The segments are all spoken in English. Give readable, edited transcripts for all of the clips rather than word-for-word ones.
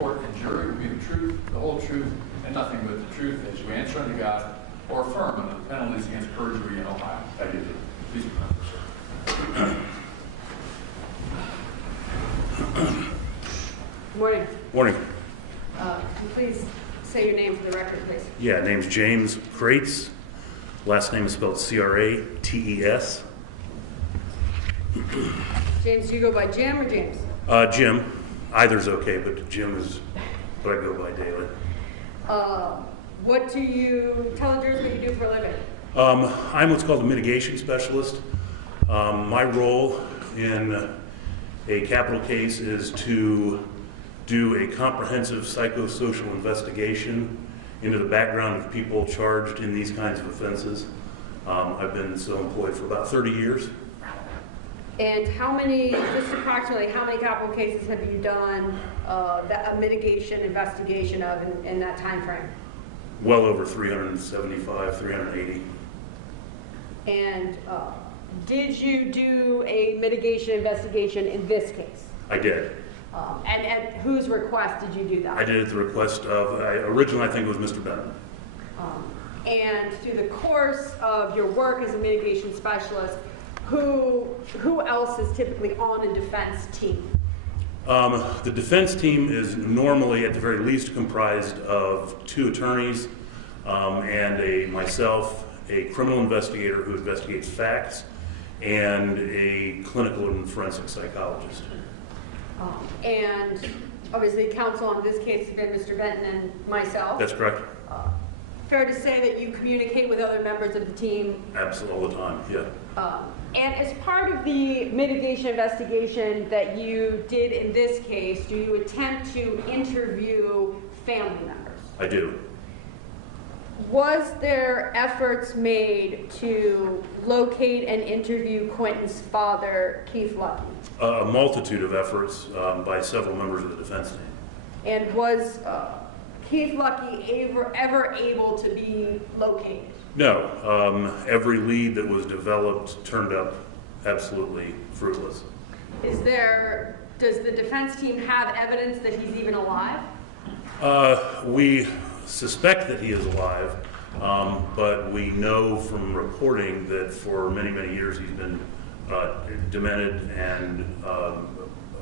court and jury will be the truth, the whole truth, and nothing but the truth as you answer unto God or affirm under the penalties against perjury in Ohio. I do. Please remember, sir. Morning. Morning. Can you please say your name for the record, please? Yeah, name's James Crates. Last name is spelled C-R-A-T-E-S. James, do you go by Jim or James? Jim. Either's okay, but Jim is what I go by daily. What do you tell the jurors what you do for a living? I'm what's called a mitigation specialist. My role in a capital case is to do a comprehensive psychosocial investigation into the background of people charged in these kinds of offenses. I've been so employed for about 30 years. And how many, just approximately, how many capital cases have you done a mitigation investigation of in that time frame? Well over 375, 380. And did you do a mitigation investigation in this case? I did. And at whose request did you do that? I did at the request of, originally I think it was Mr. Bennett. And through the course of your work as a mitigation specialist, who else is typically on a defense team? The defense team is normally at the very least comprised of 2 attorneys and myself, a criminal investigator who investigates facts, and a clinical and forensic psychologist. And obviously counsel on this case has been Mr. Benton and myself. That's correct. Fair to say that you communicate with other members of the team? Absolutely, all the time, yeah. And as part of the mitigation investigation that you did in this case, do you attempt to interview family members? I do. Was there efforts made to locate and interview Quentin's father, Keith Lucky? A multitude of efforts by several members of the defense team. And was Keith Lucky ever able to be located? No. Every lead that was developed turned up absolutely fruitless. Does the defense team have evidence that he's even alive? We suspect that he is alive, but we know from reporting that for many, many years he's been demented and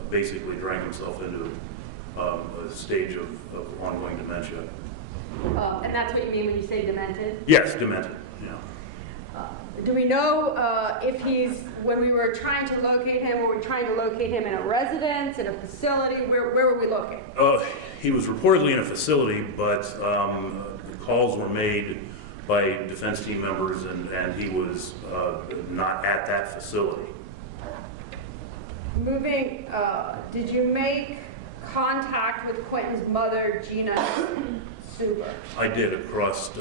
basically drank himself into a stage of ongoing dementia. And that's what you mean when you say demented? Yes, demented, yeah. Do we know if when we were trying to locate him, were we trying to locate him in a residence, in a facility? Where were we looking? He was reportedly in a facility, but calls were made by defense team members, and he was not at that facility. Did you make contact with Quentin's mother, Gina Suber? I did, across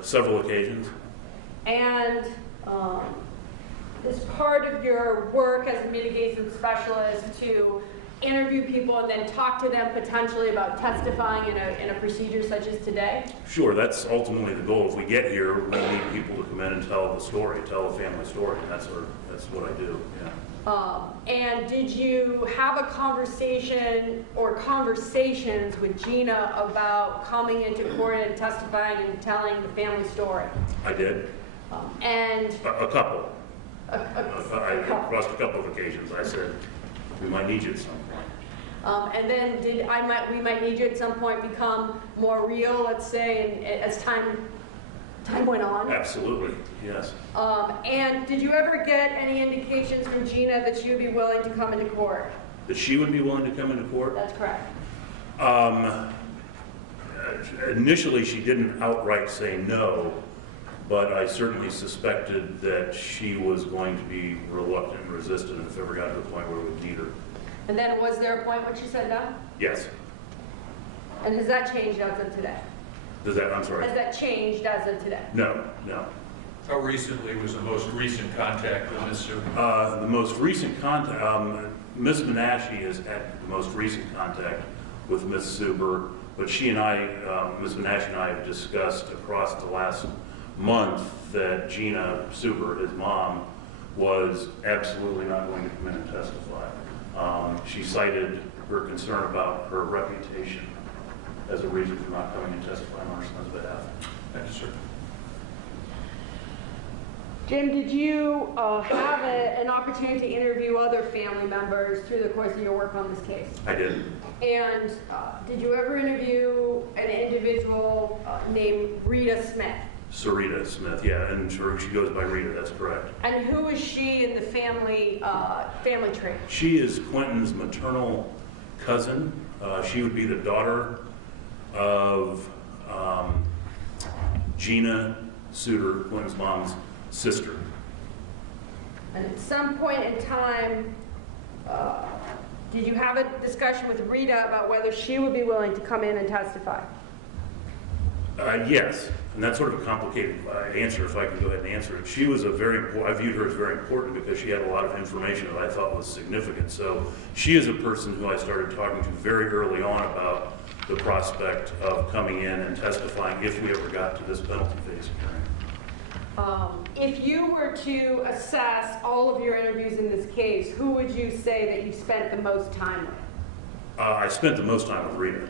several occasions. And as part of your work as a mitigation specialist to interview people and then talk to them potentially about testifying in a procedure such as today? Sure, that's ultimately the goal. If we get here, we need people to come in and tell the story, tell a family story, and that's what I do, yeah. And did you have a conversation or conversations with Gina about coming into court and testifying and telling the family story? I did. And a couple. I crossed a couple of occasions. I said, we might need you at some point. And then we might need you at some point become more real, let's say, as time went on? Absolutely, yes. And did you ever get any indications from Gina that she would be willing to come into court? That she would be willing to come into court? That's correct. Initially, she didn't outright say no, but I certainly suspected that she was going to be reluctant and resistant if it ever got to the point where we would need her. And then was there a point when she said no? Yes. And has that changed as of today? I'm sorry? Has that changed as of today? No. How recently was the most recent contact with Ms. Suber? The most recent contact, Ms. Menashe has had the most recent contact with Ms. Suber, but she and I, Ms. Menashe and I have discussed across the last month that Gina Suber, his mom, was absolutely not going to come in and testify. She cited her concern about her reputation reason for not coming and testifying on our son's behalf. Thank you, sir. Jim, did you have an opportunity to interview other family members through the course of your work on this case? I did. And did you ever interview an individual named Rita Smith? Sarita Smith, yeah, and she goes by Rita, that's correct. And who is she in the family tree? She is Quentin's maternal cousin. She would be the daughter of Gina Suter, Quentin's mom's sister. And at some point in time, did you have a discussion with Rita about whether she would be willing to come in and testify? Yes, and that's sort of a complicated answer, if I can go ahead and answer it. She was I viewed her as very important because she had a lot of information that I thought was significant. So she is a person who I started talking to very early on about the prospect of coming in and testifying if we ever got to this penalty phase hearing. If you were to assess all of your interviews in this case, who would you say that you spent the most time with? I spent the most time with Rita.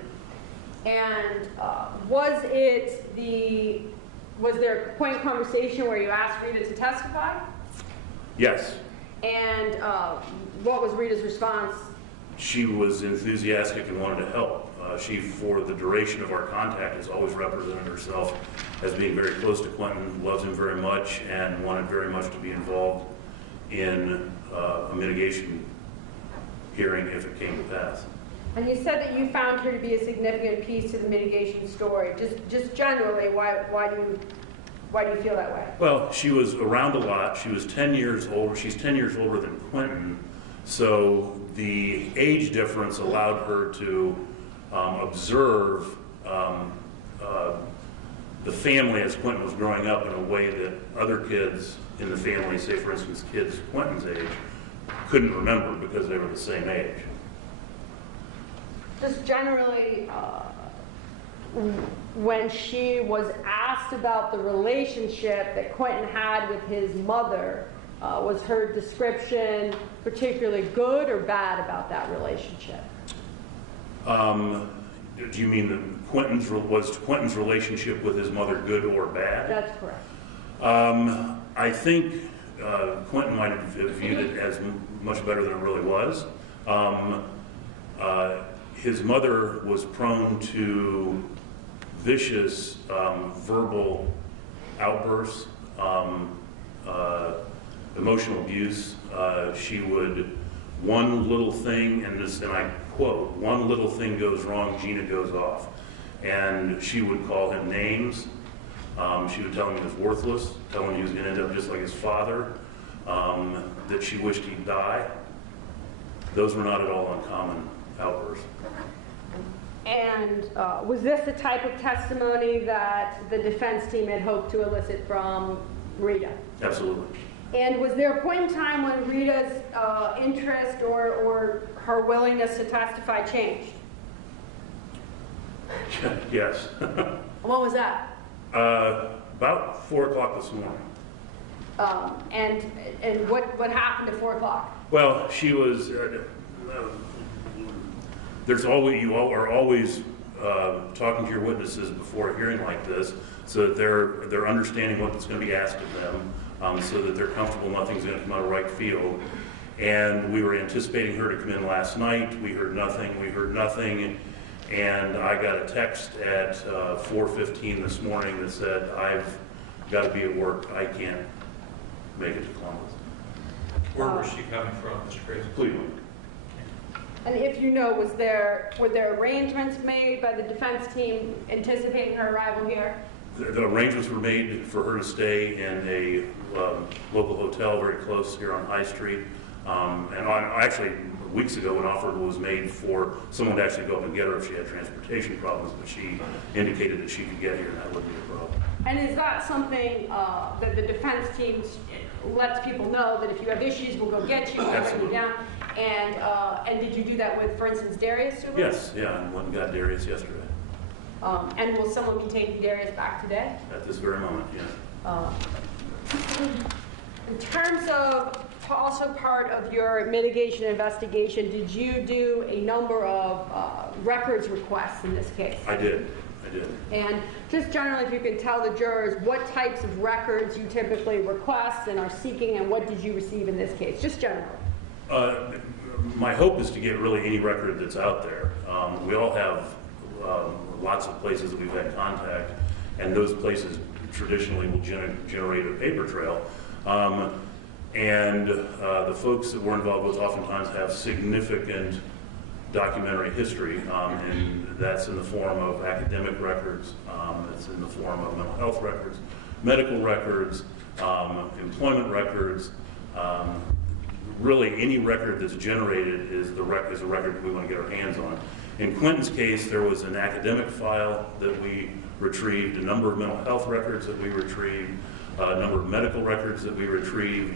And was there a point in conversation where you asked Rita to testify? Yes. And what was Rita's response? She was enthusiastic and wanted to help. She, for the duration of our contact, has always represented herself as being very close to Quentin, loves him very much, and wanted very much to be involved in a mitigation hearing if it came to pass. And you said that you found her to be a significant piece to the mitigation story. Just generally, why do you feel that way? Well, she was around a lot. She was 10 years older. She's 10 years older than Quentin, so the age difference allowed her to observe the family as Quentin was growing up in a way that other kids in the family, say for instance kids Quentin's age, couldn't remember because they were the same age. Just generally, when she was asked about the relationship that Quentin had with his mother, was her description particularly good or bad about that relationship? Do you mean that was Quentin's relationship with his mother good or bad? That's correct. I think Quentin might have viewed it as much better than it really was. His mother was prone to vicious verbal outbursts, emotional abuse. She would, one little thing, and I quote, one little thing goes wrong, Gina goes off. And she would call him names. She would tell him he was worthless, tell him he was going to end up just like his father, that she wished he'd die. Those were not at all uncommon outbursts. And was this the type of testimony that the defense team had hoped to elicit from Rita? Absolutely. And was there a point in time when Rita's interest or her willingness to testify changed? Yes. What was that? About 4 o'clock this morning. And what happened at 4 o'clock? Well, she was. You all are always talking to your witnesses before a hearing like this, so that they're understanding what's going to be asked of them, so that they're comfortable nothing's going to come out of right field. And we were anticipating her to come in last night. We heard nothing, and I got a text at 4:15 this morning that said, "I've got to be at work. I can't make it to Columbus." Where was she coming from, Mr. Crazy? Cleveland. And if you know, were there arrangements made by the defense team anticipating her arrival here? The arrangements were made for her to stay in a local hotel very close here on High Street. Actually, weeks ago, an offer was made for someone to actually go up and get her if she had transportation problems, but she indicated that she could get here and that wouldn't be a problem. And is that something that the defense team lets people know that if you have issues, we'll go get you, we'll bring you down? And did you do that with, for instance, Darius Subin? Yes, yeah, and went and got Darius yesterday. And will someone be taking Darius back today? At this very moment, yes. In terms of also part of your mitigation investigation, did you do a number of records requests in this case? I did. And just generally, if you could tell the jurors what types of records you typically request and are seeking, and what did you receive in this case, just generally? My hope is to get really any record that's out there. We all have lots of places that we've had contact, and those places traditionally will generate a paper trail. And the folks that we're involved with oftentimes have significant documentary history, and that's in the form of academic records, it's in the form of mental health records, medical records, employment records. Really, any record that's generated is a record that we want to get our hands on. In Quentin's case, there was an academic file that we retrieved, a number of mental health records that we retrieved, a number of medical records that we retrieved.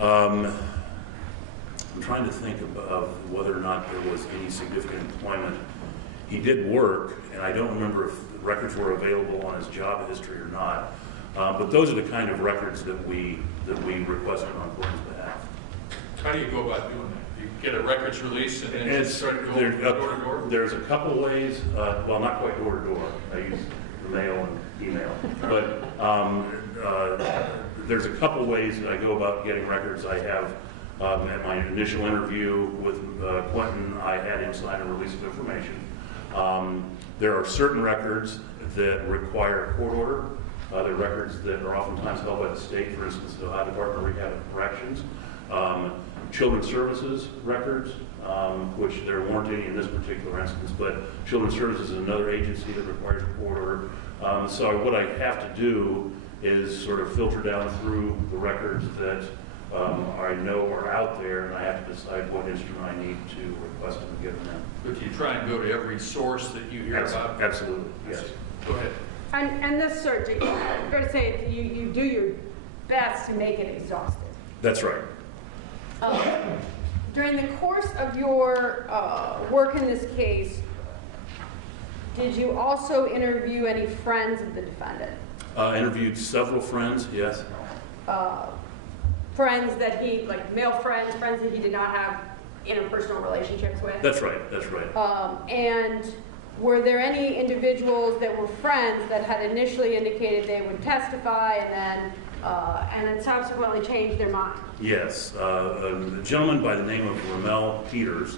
I'm trying to think of whether or not there was any significant employment. He did work, and I don't remember if the records were available on his job history or not. But those are the kind of records that we requested on Quentin's behalf. How do you go about doing that? You get a records release and then just start going door to door? There's a couple ways, well, not quite door to door. I use the mail and email. But there's a couple ways that I go about getting records. I have, at my initial interview with Quentin, I had him sign a release of information. There are certain records that require a court order. There are records that are oftentimes held by the state, for instance, the Ohio Department of Rehab and Corrections. Children's Services records, which there weren't any in this particular instance, but Children's Services is another agency that requires a court order. So what I have to do is sort of filter down through the records that I know are out there, and I have to decide what instrument I need to request them and get them in. But you try and go to every source that you hear about? Absolutely, yes. Go ahead. And this search, I'm going to say you do your best to make it exhaustive. That's right. During the course of your work in this case, did you also interview any friends of the defendant? Interviewed several friends, yes. Friends that he, like male friends, friends that he did not have interpersonal relationships with? That's right, that's right. And were there any individuals that were friends that had initially indicated they would testify and then subsequently changed their mind? Yes, a gentleman by the name of Ramel Peters.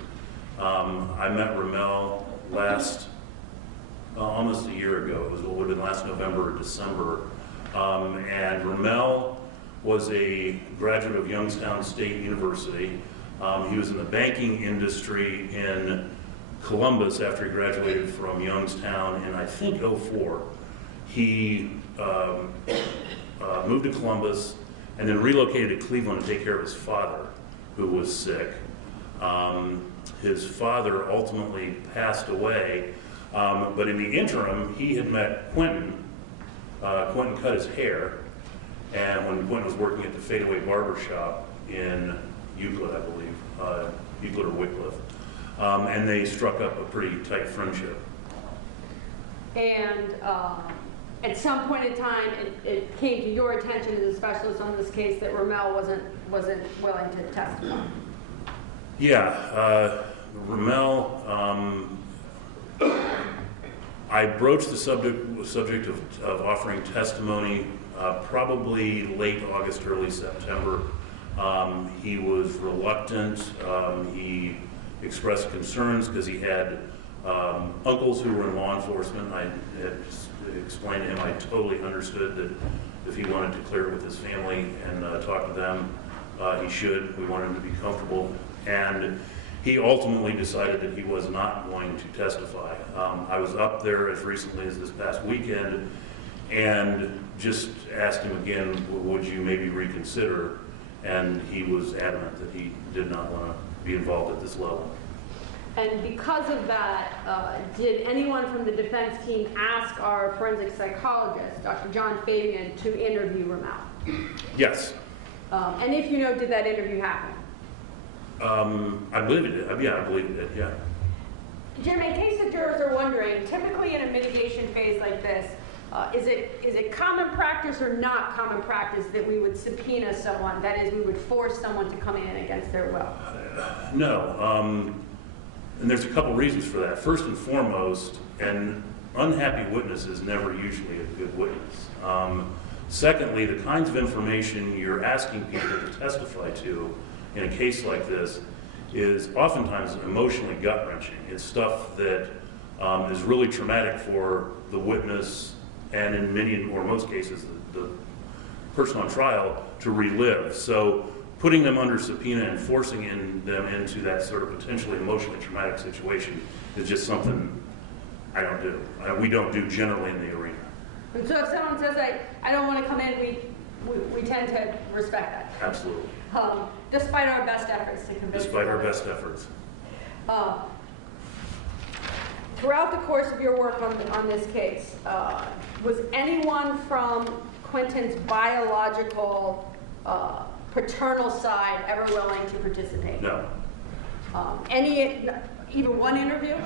I met Ramel almost a year ago. It would have been last November or December. And Ramel was a graduate of Youngstown State University. He was in the banking industry in Columbus after he graduated from Youngstown in, I think, '04. He moved to Columbus and then relocated to Cleveland to take care of his father, who was sick. His father ultimately passed away, but in the interim, he had met Quentin. Quentin cut his hair, and when Quentin was working at the Fadeaway Barber Shop in Euclid, I believe, Euclid or Wycliffe, and they struck up a pretty tight friendship. And at some point in time, it came to your attention as a specialist on this case that Ramel wasn't willing to testify. Yeah, Ramel. I broached the subject of offering testimony probably late August, early September. He was reluctant. He expressed concerns because he had uncles who were in law enforcement. I had explained to him I totally understood that if he wanted to clear it with his family and talk to them, he should. We wanted him to be comfortable. And he ultimately decided that he was not going to testify. I was up there as recently as this past weekend and just asked him again, would you maybe reconsider? And he was adamant that he did not want to be involved at this level. And because of that, did anyone from the defense team ask our forensic psychologist, Dr. John Fabian, to interview Ramel? Yes. And if you know, did that interview happen? I believe it did. Yeah, I believe it did, yeah. Jim, in case the jurors are wondering, typically in a mitigation phase like this, Is it common practice or not common practice that we would subpoena someone? That is, we would force someone to come in against their will? No, and there's a couple reasons for that. First and foremost, an unhappy witness is never usually a good witness. Secondly, the kinds of information you're asking people to testify to in a case like this is oftentimes emotionally gut-wrenching. It's stuff that is really traumatic for the witness and in many or most cases the person on trial to relive. So putting them under subpoena and forcing them into that sort of potentially emotionally traumatic situation is just something I don't do. We don't do generally in the arena. And so if someone says, I don't want to come in, we tend to respect that. Absolutely. Despite our best efforts to convince Despite our best efforts. Throughout the course of your work on this case, was anyone from Quentin's biological paternal side ever willing to participate? No. Even one interview?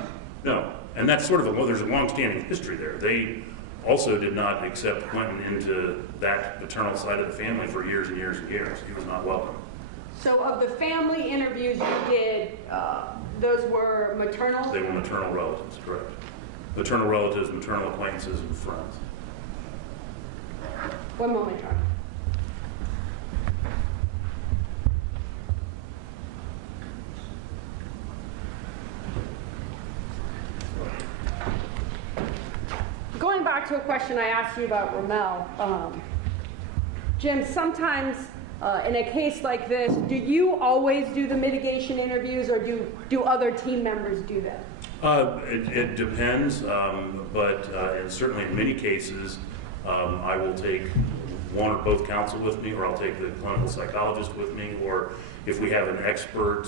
No. And that's sort of there's a long-standing history there. They also did not accept Quentin into that paternal side of the family for years and years and years. He was not welcome. So of the family interviews you did, those were maternal? They were maternal relatives, correct. Maternal relatives, maternal acquaintances, and friends. One moment, John. Going back to a question I asked you about Rommel, Jim, sometimes in a case like this, do you always do the mitigation interviews or do other team members do them? It depends, but certainly in many cases, I will take one or both counsel with me, or I'll take the clinical psychologist with me, or if we have an expert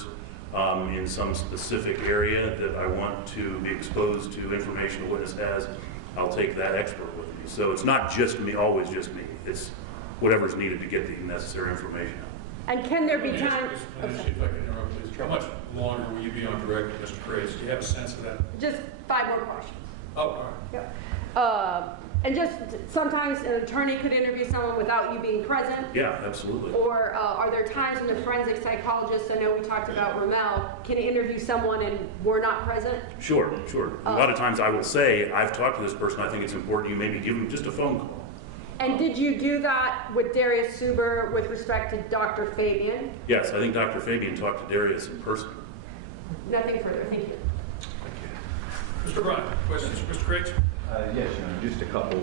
in some specific area that I want to be exposed to information a witness has, I'll take that expert with me. So it's not just me, always just me. It's whatever's needed to get the necessary information out. And can there be times? Let me see if I can interrupt, please. How much longer will you be on direct with Mr. Craze? Do you have a sense of that? Just 5 more questions. Oh, all right. Yep. And just sometimes an attorney could interview someone without you being present. Yeah, absolutely. Or are there times when the forensic psychologist, I know we talked about Rommel, can interview someone and we're not present? Sure. A lot of times I will say, I've talked to this person, I think it's important you maybe give them just a phone call. And did you do that with Darius Suber with respect to Dr. Fabian? Yes, I think Dr. Fabian talked to Darius in person. Nothing further, thank you. Mr. Bryan, questions for Mr. Craze? Yes, Your Honor, just a couple.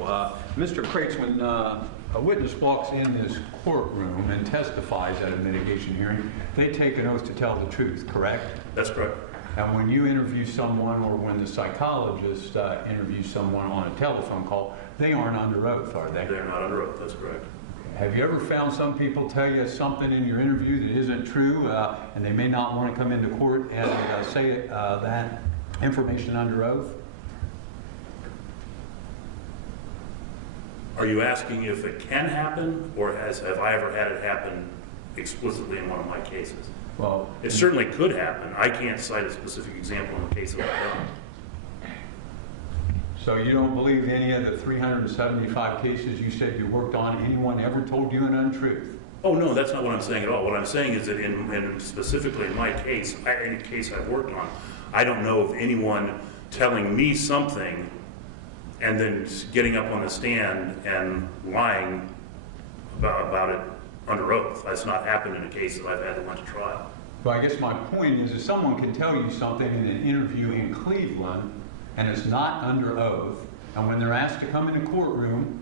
Mr. Crates, when a witness walks in this courtroom and testifies at a mitigation hearing, they take an oath to tell the truth, correct? That's correct. And when you interview someone, or when the psychologist interviews someone on a telephone call, they aren't under oath, are they? They're not under oath, that's correct. Have you ever found some people tell you something in your interview that isn't true, and they may not want to come into court and say that information under oath? Are you asking if it can happen, or have I ever had it happen explicitly in one of my cases? Well, It certainly could happen. I can't cite a specific example in the case that I've done. so you don't believe any of the 375 cases you said you worked on, anyone ever told you an untruth? Oh, no, that's not what I'm saying at all. What I'm saying is that in specifically in my case, any case I've worked on, I don't know of anyone telling me something and then getting up on the stand and lying about it under oath. That's not happened in a case that I've had that went to trial. Well, I guess my point is, if someone can tell you something in an interview in Cleveland and it's not under oath, and when they're asked to come in a courtroom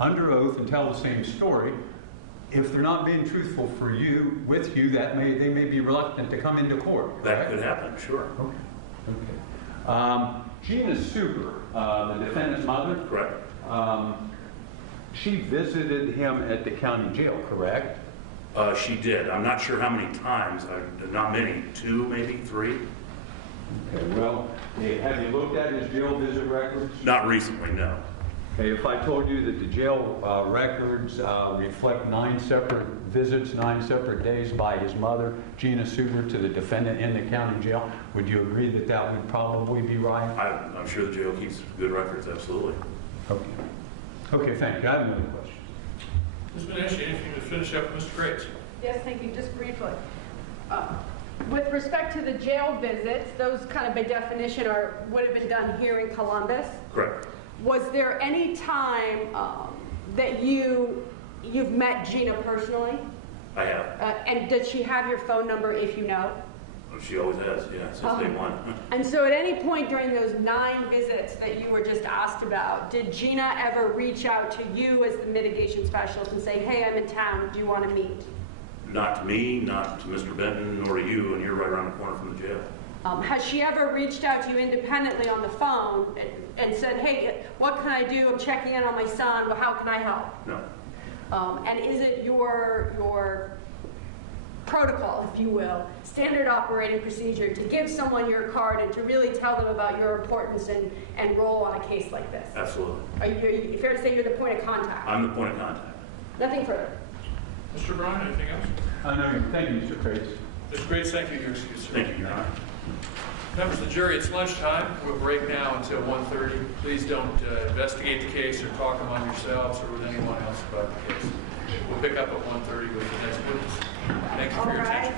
under oath and tell the same story, if they're not being truthful with you, they may be reluctant to come into court. That could happen, sure. Okay. Gina Suber, the defendant's mother. Correct. She visited him at the county jail, correct? She did. I'm not sure how many times. Not many. 2, maybe 3. Okay, well, have you looked at his jail visit records? Not recently, no. Okay, if I told you that the jail records reflect 9 separate visits, 9 separate days by his mother, Gina Suber, to the defendant in the county jail, would you agree that that would probably be right? I'm sure the jail keeps good records, absolutely. Okay. Okay, thank you. I have another question. Ms. Beneshi, anything to finish up, Mr. Graves? Yes, thank you. Just briefly. With respect to the jail visits, those kind of by definition would have been done here in Columbus. Correct. Was there any time that you've met Gina personally? I have. And does she have your phone number if you know? She always has, yeah, since day one. And so at any point during those 9 visits that you were just asked about, did Gina ever reach out to you as the mitigation specialist and say, hey, I'm in town, do you want to meet? Not to me, not to Mr. Benton, nor to you, and you're right around the corner from the jail. Has she ever reached out to you independently on the phone and said, hey, what can I do? I'm checking in on my son. Well, how can I help? No. And is it your protocol, if you will, standard operating procedure to give someone your card and to really tell them about your importance and role on a case like this? Absolutely. Are you fair to say you're the point of contact? I'm the point of contact. Nothing further. Mr. Brown, anything else? No, thank you, Mr. Graves. Mr. Graves, thank you. Your excuse, sir. Thank you, Your Honor. Members of the jury, it's lunchtime. We'll break now until 1:30. Please don't investigate the case or talk among yourselves or with anyone else about the case. We'll pick up at 1:30 with the next witness. Thank you for your attention.